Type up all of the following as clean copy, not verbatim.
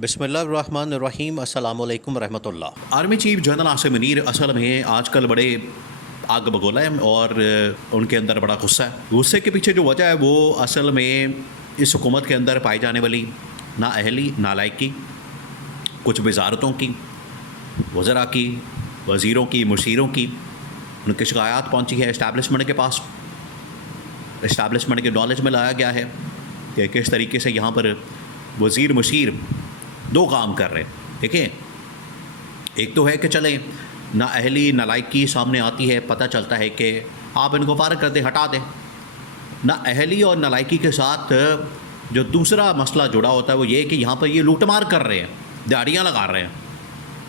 बिस्मिल्लाहिर्रहमानिर्रहीम अस्सलामु अलैकुम रहमतुल्लाह। Army chief general Asim Munir असल में आजकल बड़े आग बगोला है और उनके अंदर बड़ा गुस्सा है। गुस्से के पीछे जो वजह है वो असल में इस हुकूमत के अंदर पाई जाने वाली नाअहली, नालायकी, कुछ वजारतों की, वज़रा की, वज़ीरों की, मुशीरों की उनकी शिकायत पहुंची है इस्टेब्लिशमेंट के पास। इस्टेब्लिशमेंट के नॉलेज में लाया गया है कि किस तरीके से यहाँ पर वज़ीर मुशीर दो काम कर रहे हैं। देखिए, एक तो है कि चलें नाअहली, नालायकी सामने आती है, पता चलता है कि आप इनको फारग कर दें, हटा दें। नाअहली और नालायकी के साथ जो दूसरा मसला जुड़ा होता है वो ये कि यहाँ पर ये लूटमार कर रहे हैं, दिहाड़ियाँ लगा रहे हैं,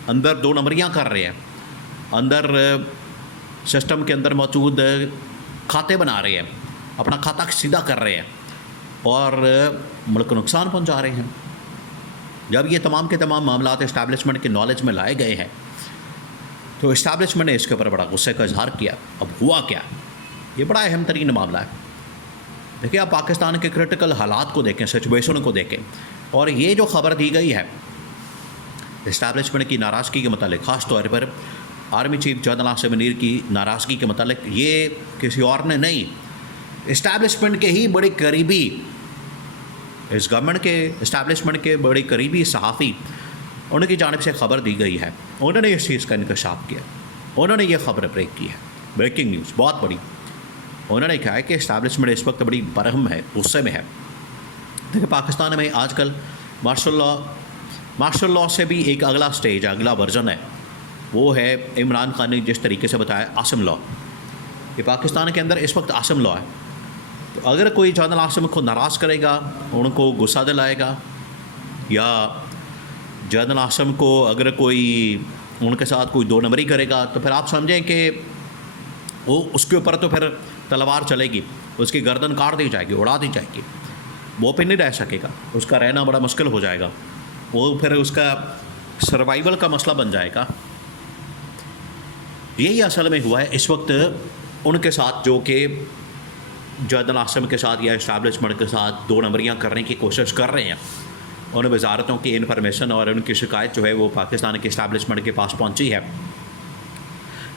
अंदर दो नंबरियाँ कर रहे हैं, अंदर सिस्टम के अंदर मौजूद खाते बना रहे हैं, अपना खाता सीधा कर रहे हैं और मुल्क को नुकसान पहुँचा रहे हैं। जब ये तमाम के तमाम मामलात इस्टेब्लिशमेंट के नॉलेज में लाए गए हैं तो इस्टेब्लिशमेंट ने इसके ऊपर बड़ा गुस्से का इजहार किया। अब हुआ क्या, ये बड़ा अहम तरीन मामला है। देखिए, आप पाकिस्तान के क्रिटिकल हालात को देखें, सिचुएशन को देखें, और ये जो ख़बर दी गई है इस्टेब्लिशमेंट की नाराज़गी के मतलब, ख़ास तौर पर army chief general Asim Munir की नाराज़गी के मतलब, ये किसी और ने नहीं, इस्टेब्लिशमेंट के ही बड़े करीबी, इस गवर्नमेंट के इस्टेब्लिशमेंट के बड़े करीबी सहाफ़ी, उनकी जानिब से ख़बर दी गई है। उन्होंने इस चीज़ का इंकशाफ किया, उन्होंने ये ख़बर ब्रेक की है, ब्रेकिंग न्यूज़ बहुत बड़ी। उन्होंने कहा है कि इस्टेब्लिशमेंट इस वक्त बड़ी बरहम है, गुस्से में है। देखिए, पाकिस्तान में आजकल मार्शल लॉ से भी एक अगला स्टेज, अगला वर्जन है, वो है इमरान खान ने जिस तरीके से बताया आसिम लॉ। ये पाकिस्तान के अंदर इस वक्त आसिम लॉ है। तो अगर कोई जनरल आसिम को नाराज़ करेगा, उनको गुस्सा दिलाएगा, या जनरल आसिम को अगर कोई उनके साथ कोई दो नंबरी करेगा, तो फिर आप समझें कि वो उसके ऊपर तो फिर तलवार चलेगी, उसकी गर्दन काट दी जाएगी, उड़ा दी जाएगी, वो पे नहीं रह सकेगा, उसका रहना बड़ा मुश्किल हो जाएगा, वो फिर उसका सर्वाइवल का मसला बन जाएगा। यही असल में हुआ है इस वक्त उनके साथ, जो कि जनरल आसिम के साथ या इस्टेब्लिशमेंट के साथ दो नंबरियाँ करने की कोशिश कर रहे हैं। उन वजारतों की इन्फॉर्मेशन और उनकी शिकायत जो है वो पाकिस्तान के इस्टेब्लिशमेंट के पास पहुंची है,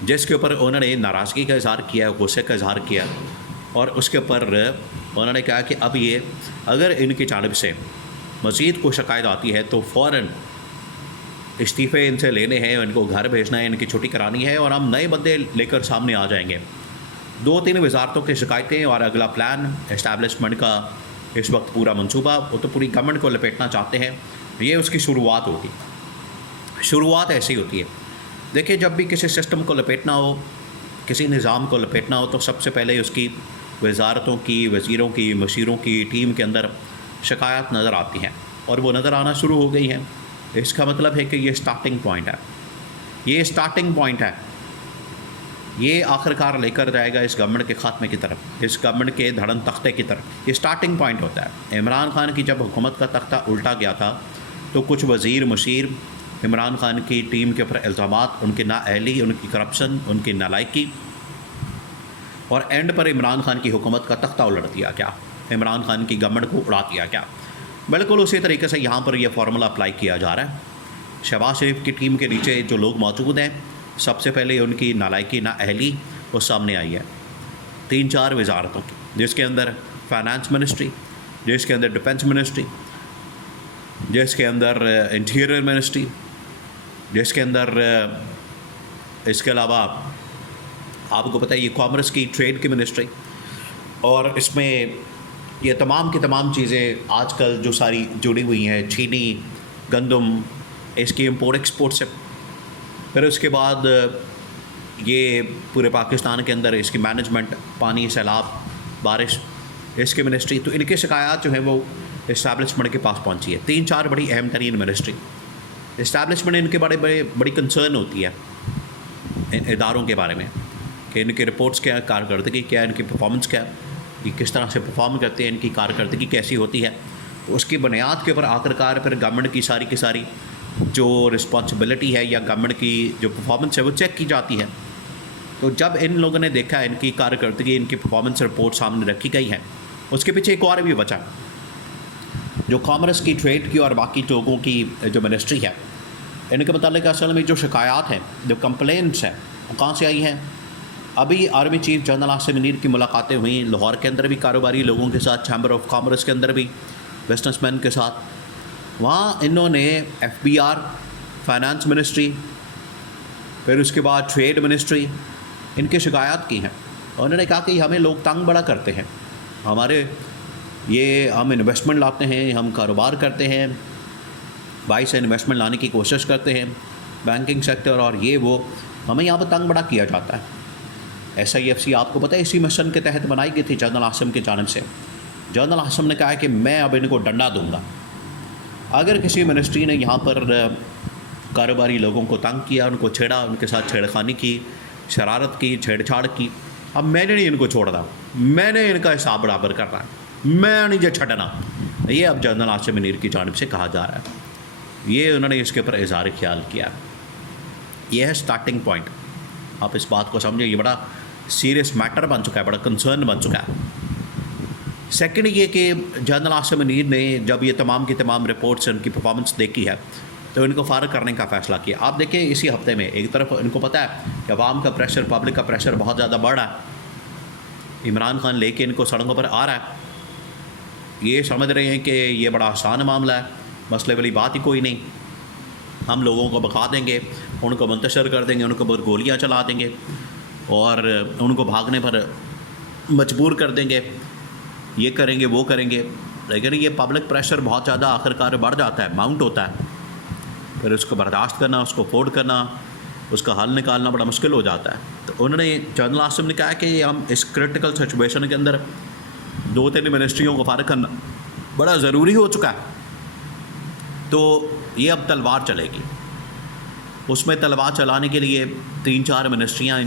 जिसके ऊपर उन्होंने नाराज़गी का इजहार किया, गुस्से का इजहार किया, और उसके ऊपर उन्होंने कहा कि अब ये अगर इनकी जानिब से मज़ीद कोई शिकायत आती है तो फ़ौरन इस्तीफ़े इनसे लेने हैं, इनको घर भेजना है, इनकी छुट्टी करानी है, और हम नए बंदे लेकर सामने आ जाएंगे। दो तीन वजारतों की शिकायतें और अगला प्लान, इस्टेब्लिशमेंट का इस वक्त पूरा मंसूबा, वो तो पूरी गवर्नमेंट को लपेटना चाहते हैं। ये उसकी शुरुआत होगी, शुरुआत ऐसी होती है। देखिए, जब भी किसी सिस्टम को लपेटना हो, किसी निज़ाम को लपेटना हो, तो सबसे पहले उसकी वजारतों की, वज़ीरों की, मुशीरों की टीम के अंदर शिकायत नज़र आती हैं, और वो नज़र आना शुरू हो गई हैं। इसका मतलब है कि ये स्टार्टिंग पॉइंट है, ये स्टार्टिंग पॉइंट है, ये आखिरकार लेकर जाएगा इस गवर्नमेंट के ख़ात्मे की तरफ, इस गवर्नमेंट के धड़न तख्ते की तरफ। ये स्टार्टिंग पॉइंट होता है। इमरान खान की जब हुकूमत का तख्ता उल्टा गया था तो कुछ वज़ीर मुशीर इमरान खान की टीम के ऊपर इल्ज़ामात, उनकी नाअहली, उनकी करप्शन, उनकी नालायकी, और एंड पर इमरान खान की हुकूमत का तख्ता उलट दिया क्या, इमरान खान की गवर्नमेंट को उड़ा दिया क्या। बिल्कुल उसी तरीके से यहाँ पर यह फार्मूला अप्लाई किया जा रहा है। शहबाज शरीफ की टीम के नीचे जो लोग मौजूद हैं, सबसे पहले उनकी नालायकी, नाअहली वो सामने आई है। 3-4 वजारतों की, जिसके अंदर फाइनेंस मिनिस्ट्री, जिसके अंदर डिफेंस मिनिस्ट्री, जिसके अंदर इंटीरियर मिनिस्ट्री, जिसके अंदर इसके अलावा आपको पता है ये कॉमर्स की, ट्रेड की मिनिस्ट्री, और इसमें ये तमाम की तमाम चीज़ें आजकल जो सारी जुड़ी हुई हैं, चीनी, गंदम, इसकी इम्पोर्ट एक्सपोर्ट से, फिर उसके बाद ये पूरे पाकिस्तान के अंदर इसकी मैनेजमेंट, पानी, सैलाब, बारिश, इसकी मिनिस्ट्री, तो इनकी शिकायत जो है वो इस्टेब्लिशमेंट के पास पहुंची है। 3-4 बड़ी अहम तरीन मिनिस्ट्री, इस्टेब्लिशमेंट इनके बड़ी कंसर्न होती है इन इदारों के बारे में कि इनकी रिपोर्ट्स क्या, कारकर्दगी क्या, इनकी परफॉर्मेंस क्या, ये किस तरह से परफॉर्म करते हैं, इनकी कारकर्दगी कैसी होती है। तो उसकी बुनियाद के ऊपर आखिरकार फिर गवर्नमेंट की सारी की सारी जो रिस्पॉन्सिबिलिटी है या गवर्नमेंट की जो परफॉर्मेंस है वो चेक की जाती है। तो जब इन लोगों ने देखा इनकी कारकर्दगी, इनकी परफॉर्मेंस रिपोर्ट सामने रखी गई है, उसके पीछे एक और भी बचा, जो कॉमर्स की, ट्रेड की और बाकी लोगों की जो मिनिस्ट्री है, इनके मतलब असल में जो शिकायत हैं, जो कंप्लेंट्स हैं, वो कहाँ से आई हैं? अभी army chief general Asim Munir की मुलाकातें हुई लाहौर के अंदर भी कारोबारी लोगों के साथ, चैम्बर ऑफ कॉमर्स के अंदर भी बिजनेसमैन के साथ। वहाँ इन्होंने FBR, फाइनेंस मिनिस्ट्री, फिर उसके बाद ट्रेड मिनिस्ट्री, इनकी शिकायत की हैं। और उन्होंने कहा कि हमें लोग तंग बड़ा करते हैं, हम इन्वेस्टमेंट लाते हैं, हम कारोबार करते हैं, बाहर से इन्वेस्टमेंट लाने की कोशिश करते हैं, बैंकिंग सेक्टर और ये वो, हमें यहाँ पर तंग बड़ा किया जाता है। SIFC आपको पता है इसी मिशन के तहत बनाई गई थी जनरल आसिम की जानिब से। जनरल आसिम ने कहा है कि मैं अब इनको डंडा दूंगा अगर किसी मिनिस्ट्री ने यहाँ पर कारोबारी लोगों को तंग किया, उनको छेड़ा, उनके साथ छेड़खानी की, शरारत की, छेड़छाड़ की। अब मैंने नहीं इनको छोड़ रहा, मैंने इनका हिसाब बराबर करना है, मैं नहीं जो छटना। ये अब जनरल आसिम मुनीर की जानिब से कहा जा रहा है। ये उन्होंने इसके ऊपर इज़हार ख्याल किया। ये है स्टार्टिंग पॉइंट। आप इस बात को समझे, ये बड़ा सीरियस मैटर बन चुका है, बड़ा कंसर्न बन चुका है। सेकंड ये कि जनरल आसिम मुनीर ने जब ये तमाम की तमाम रिपोर्ट्स उनकी परफॉर्मेंस देखी है तो इनको फारग करने का फ़ैसला किया। आप देखिए इसी हफ्ते में एक तरफ इनको पता है कि अवाम का प्रेशर, पब्लिक का प्रेशर बहुत ज़्यादा बढ़ रहा है, इमरान खान लेके इनको सड़कों पर आ रहा है। ये समझ रहे हैं कि ये बड़ा आसान मामला है, मसले वाली बात ही कोई नहीं, हम लोगों को भगा देंगे, उनको मुंतशर कर देंगे, उनको बहुत गोलियाँ चला देंगे और उनको भागने पर मजबूर कर देंगे, ये करेंगे वो करेंगे। लेकिन ये पब्लिक प्रेशर बहुत ज़्यादा आखिरकार बढ़ जाता है, माउंट होता है, फिर उसको बर्दाश्त करना, उसको अफोर्ड करना, उसका हल निकालना बड़ा मुश्किल हो जाता है। तो उन्होंने, जनरल आसिम ने कहा कि हम इस क्रिटिकल सिचुएशन के अंदर 2-3 मिनिस्ट्रियों को फारग करना बड़ा ज़रूरी हो चुका है। तो ये अब तलवार चलेगी, उसमें तलवार चलाने के लिए 3-4 मिनिस्ट्रियाँ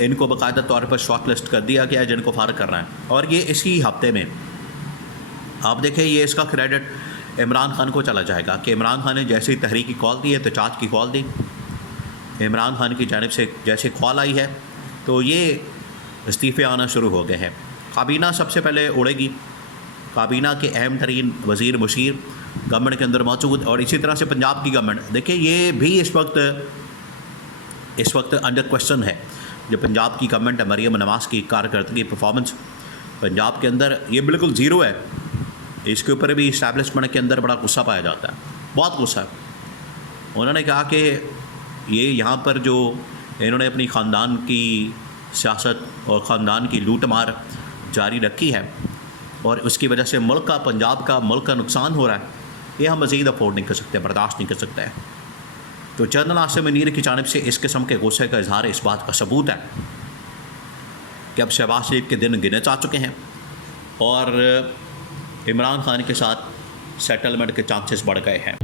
इनको बाकायदा तौर पर शॉर्ट लिस्ट कर दिया गया है जिनको फारग करना है। और ये इसी हफ्ते में आप देखें, ये इसका क्रेडिट इमरान खान को चला जाएगा कि इमरान खान ने जैसे ही तहरीक की कॉल दी है, एहतजाज की कॉल दी, इमरान खान की जानिब से जैसे कॉल आई है तो ये इस्तीफ़े आना शुरू हो गए हैं। काबीना सबसे पहले उड़ेगी, काबीना के अहम तरीन वज़ीर मुशीर गवर्नमेंट के अंदर मौजूद, और इसी तरह से पंजाब की गवर्नमेंट, देखिए ये भी इस वक्त अंडर क्वेश्चन है। जो पंजाब की गवर्नमेंट है, मरीम नवाज़ की कारकर्दगी, परफॉर्मेंस पंजाब के अंदर ये बिल्कुल ज़ीरो है। इसके ऊपर भी इस्टेब्लिशमेंट के अंदर बड़ा गुस्सा पाया जाता है, बहुत गुस्सा है। उन्होंने कहा कि ये यहाँ पर जो इन्होंने अपनी ख़ानदान की सियासत और ख़ानदान की लूट मार जारी रखी है और उसकी वजह से मुल्क का, पंजाब का, मुल्क का नुकसान हो रहा है, ये हम मज़ीद अफोर्ड नहीं कर सकते, बर्दाश्त नहीं कर सकते हैं। तो जनरल आसिम मुनीर की जानिब से इस किस्म के गुस्से का इजहार इस बात का सबूत है कि अब शहबाज शरीफ के दिन गिने जा चुके हैं और इमरान खान के साथ सेटलमेंट के चांसेस बढ़ गए हैं।